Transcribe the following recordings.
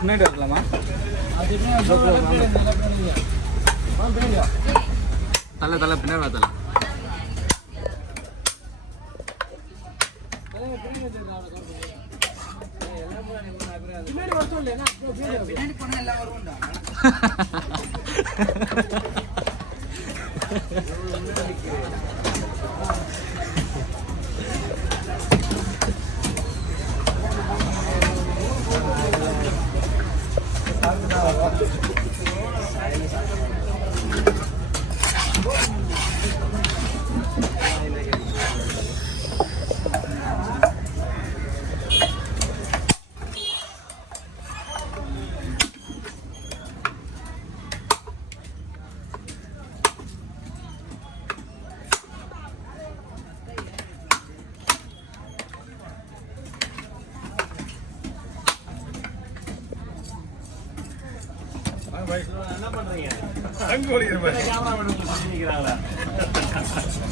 முன்னாடி இருக்கலாமா? தலை தலை பின்னாடி தலை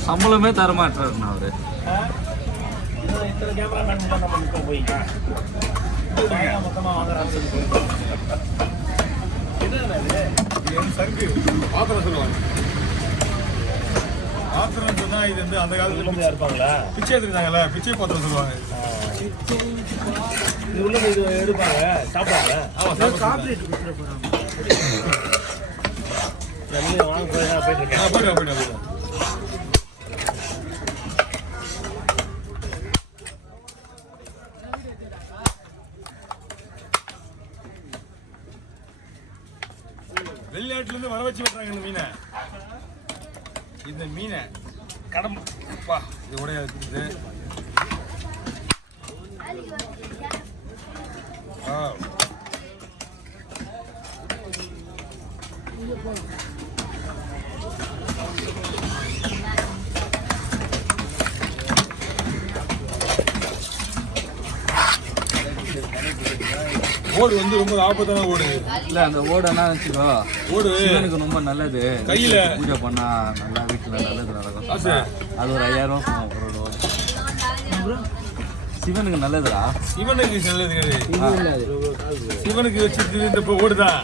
சம்பளமே தரமாட்டாருண்ணா அவரு. பாத்திரம் சொன்னா இது வந்து அந்த காலத்துல இருப்பாங்களா, பிச்சை எடுத்துருந்தாங்கல்ல, பிச்சை பாத்திரம் சொல்லுவாங்க. இது உள்ள இது எடுப்பாங்க, சாப்பிடுவாங்க. ஆமா, சாப்பிட்டு போறாங்க. வாங்க போயிட்டு இருக்கேன். போயிட்டு வெளிநாட்டுல இருந்து வர வச்சு விட்டுறாங்க இந்த மீனை. இந்த மீனை கடம்பா இது உடைய இருக்குது. ஓடு வந்து ரொம்ப ஆபத்தான ஓடு இல்ல. அந்த ஓடனா வச்சுக்கோ, ஓடு சிவனுக்கு ரொம்ப நல்லது. கையில பூஜை பண்ணா நல்லா வீட்டுல நல்லது நடக்கும். அது ஒரு 5000 ரூபா சிவனுக்கு நல்லதுடா. சிவனுக்கு நல்லது. சிவனுக்கு வச்சு இந்த ஓடுதான்.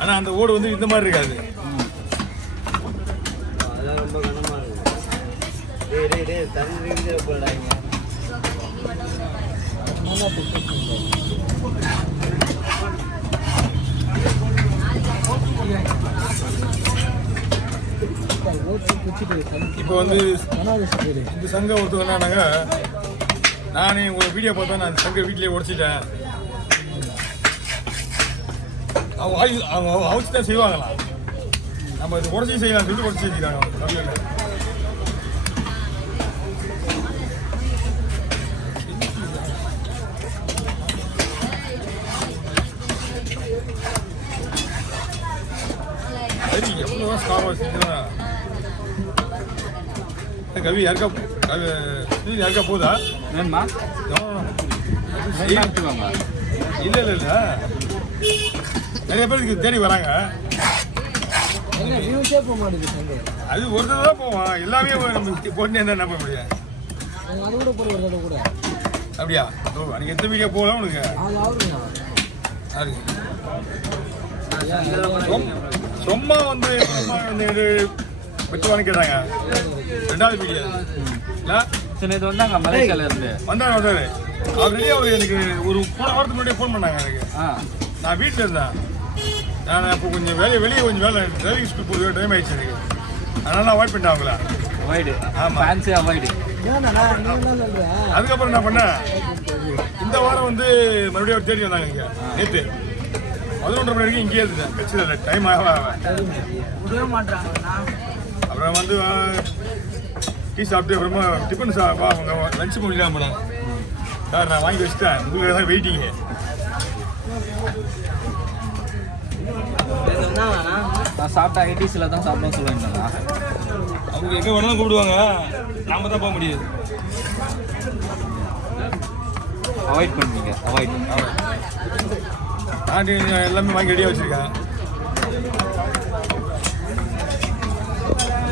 ஆனா அந்த ஓடு வந்து இந்த மாதிரி இருக்காது. ரொம்ப கனமா இருக்கு. இப்போ வந்து இந்த சங்கம் ஒருத்தர் என்னன்னாங்க, நானே உங்கள் வீடியோ பார்த்தா நான் சங்கம் வீட்டிலேயே உடச்சிட்டேன். அவங்க அவுச்சு தான் செய்வாங்களாம். நம்ம இது உடச்சி செய்யலாம் சொல்லிட்டு உடச்சி செஞ்சுக்கிறாங்க. சரி, எவ்வளோதான் ஸ்டார்வாக செஞ்சா கவி யாருக்கா போதா வேணுமா? இல்லை இல்லை இல்லை, நிறைய பேருக்கு தேடி வராங்க. அது ஒரு தடவை தான் போவான், எல்லாமே நம்ம பொண்ணு என்ன நம்ப முடியாது. அப்படியா? அன்னைக்கு எந்த வீடியோ போகலாம் உனக்கு? சும்மா வந்து வச்சு கேட்டாங்க. 2வது வீடியோ இது வந்தாங்க மலேசியால இருந்து வந்தாரு. ஆல்ரெடி அவர் எனக்கு ஒரு போன வாரத்துக்கு முன்னாடியே ஃபோன் பண்ணாங்க எனக்கு. நான் வீட்டில் இருந்தேன். நான் அப்போ கொஞ்சம் வெளியே கொஞ்சம் வேலை டிரைவிங் ஸ்கூல் போகிற டைம் ஆயிடுச்சு எனக்கு. அதனால நான் அவாய்ட் பண்ணிட்டேன் அவங்கள. அதுக்கப்புறம் என்ன பண்ணேன், இந்த வாரம் வந்து மறுபடியும் அவர் தேடி வந்தாங்க. இங்கே நேற்று 11:30 மணி வரைக்கும் இங்கேயே இருந்தேன். கட்சியில் டைம் அப்புறம் வந்து டீ சாப்பிட்டு அப்புறமா டிஃபன் அவங்க லஞ்சு முடியலாம் போனேன். சார் நான் வாங்கி வச்சுட்டேன், உங்களுக்கு தான் வெயிட்டிங்க. நான் சாப்பிட்டா ஐடிஸில் தான் சாப்பிடணும்னு சொல்லுவாங்களா? அவங்க எங்கே வேணாலும் கூப்பிடுவாங்க, நாம தான் போக முடியாது. அவாய்ட் பண்ணுவீங்க? அவாய்ட். நான் எல்லாமே வாங்கி ரெடியாக வச்சுருக்கேன்.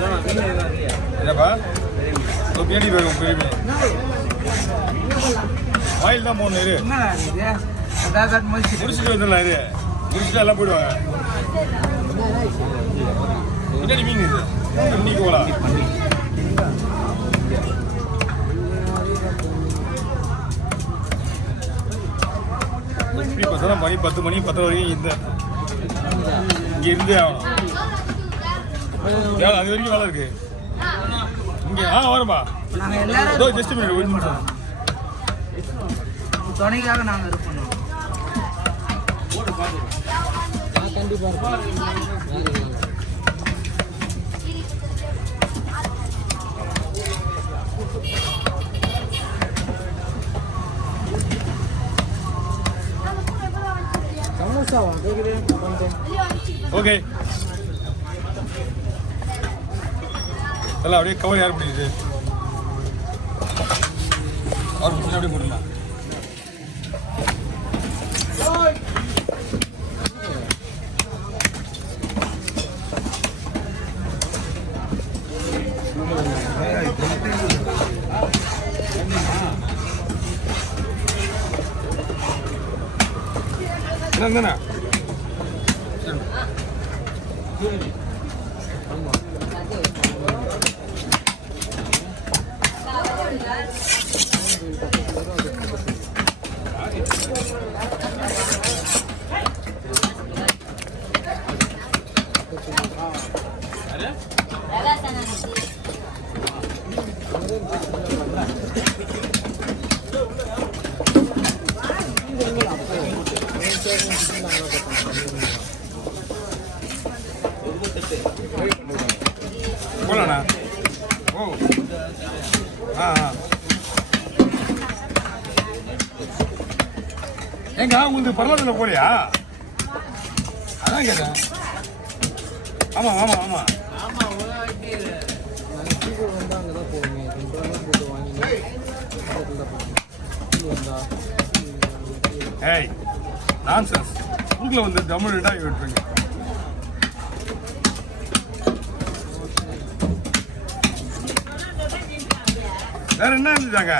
என்னப்பா ஒரு பிரியாணி வேணும் பிரியாணி ஆயில் தான் போடணும் இரு முடிச்சுட்டு வந்துடலாம் இது முடிச்சுட்டு எல்லாம் போயிடுவாங்க பின்னாடி மீன் இது இன்னைக்கு போகலாம் எப்படி பார்த்தா மணி 10 மணி 10 வரைக்கும் இந்த இங்கே இருந்தே ஆகணும் அது வரைக்கும் வேலை இருக்கு இங்கே வரும்பா ஜஸ்ட் மினிட் ஒரு நிமிஷம் துணைக்காக நாங்கள் இருப்போம் ஓகே எல்லாம் அப்படியே கவர் யார் பண்ணிடுது அவர் முடிச்சு அப்படியே போடலாம் என்னண்ணா போலாண்ணா ஓ ஏங்க உங்களுக்கு பரவாயில்ல போலியா அதான் கேட்டேன் ஆமாம் ஆமாம் ஆமாம் ஏய் நான்சென்ஸ் ஊரில் வந்து தமிழ் விட்டுருங்க வேற என்ன இருந்துச்சாங்க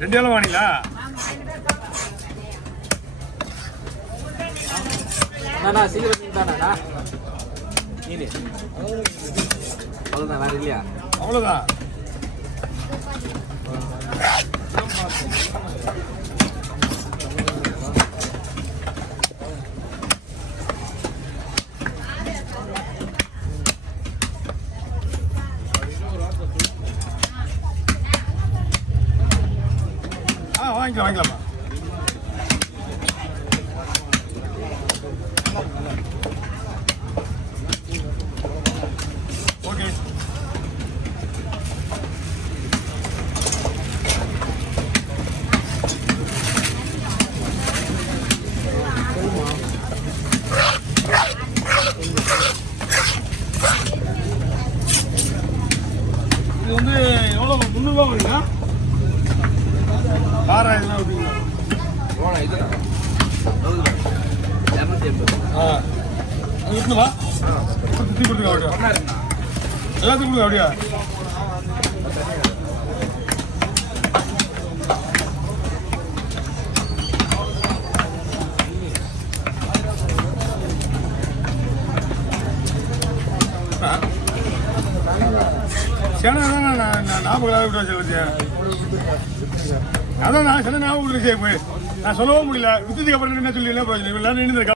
2 இலை வாங்கிங்களா சீக்கிரம் அவ்வளோதான் வேற இல்லையா அவ்வளோதான் வாங்கிக்கலாமா ஓகே இது வந்து எவ்வளோ 300 ரூபா வருங்களா 6000 ரூபா இருக்குங்களா சுற்றி கொடுத்துங்க அப்படியா எல்லாத்துக்கும் கொடுங்க அப்படியா சேனை தான் நான் 40,000 விட்டு வச்சு அதான் நான் சொன்ன ஞாபகம் போய் நான் சொல்லவும் முடியல வித்ததுக்கு அப்புறம் என்ன சொல்லி என்ன பிரயோஜனம் இல்லை நின்று